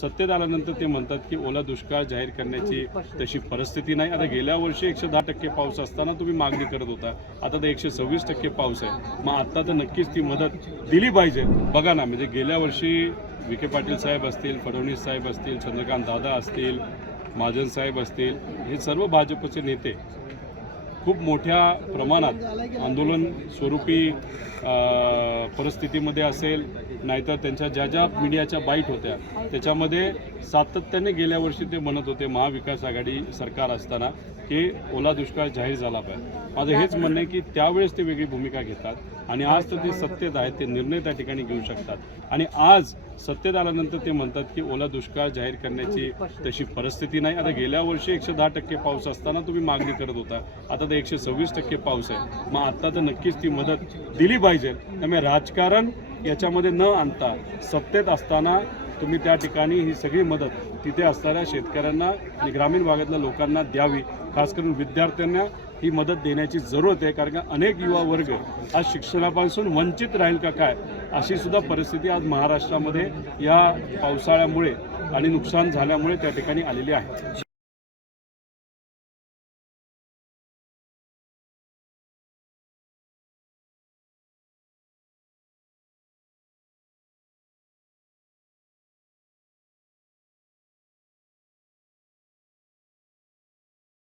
सत्तेत आल्यानंतर ते म्हणतात की ओला दुष्काळ जाहीर करण्याची तशी परिस्थिती नाही. आता गेल्या वर्षी एकशे दहा टक्के पाऊस असताना तुम्ही मागणी करत होता. आता तर एकशे सव्वीस टक्के पाऊस आहे. मग आत्ता तर नक्कीच ती मदत दिली पाहिजे. बघा ना म्हणजे गेल्या वर्षी विखे पाटील साहेब असतील फडणवीस साहेब असतील चंद्रकांत दादा असतील महाजन साहेब असतील हे सर्व भाजपचे नेते खूप मोठ्या प्रमाणात आंदोलन स्वरूपी परिस्थितीमध्ये असेल नाहीतर त्यांच्या ज्या ज्या मीडियाच्या बाईट होत्या त्याच्यामध्ये सातत्याने गेल्या वर्षी ते म्हणत होते महाविकास आघाडी सरकार असताना की ओला दुष्काळ जाहीर झाला पाहिजे. माझं हेच म्हणणं आहे की त्यावेळेस ते वेगळी भूमिका घेतात आणि आज तर ते सत्तेत आहेत ते निर्णय त्या ठिकाणी घेऊ शकतात. आणि आज सत्तेत आल्यानंतर ते म्हणतात की ओला दुष्काळ जाहीर करण्याची तशी परिस्थिती नाही. आता गेल्या वर्षी एकशे दहा टक्के पाऊस असताना तुम्ही मागणी करत होता. आता ते तर एकशे सव्वीस टक्के पाऊस आहे. मग आता तर नक्कीच ती मदत दिली पाहिजे. त्यामुळे राजकारण याच्यामध्ये न आणता सत्तेत असताना तुम्ही त्या ठिकाणी ही सगळी मदत तिथे असणाऱ्या शेतकऱ्यांना आणि ग्रामीण भागातल्या लोकांना द्यावी. खास करून विद्यार्थ्यांना ही मदत देण्याची जरूरत आहे. कारण का अनेक युवा वर्ग आज शिक्षणापासून वंचित राहील का काय? अशी सुद्धा परिस्थिती आज महाराष्ट्रामध्ये या पावसाळ्यामुळे आणि नुकसान झाल्यामुळे त्या ठिकाणी आलेली आहे.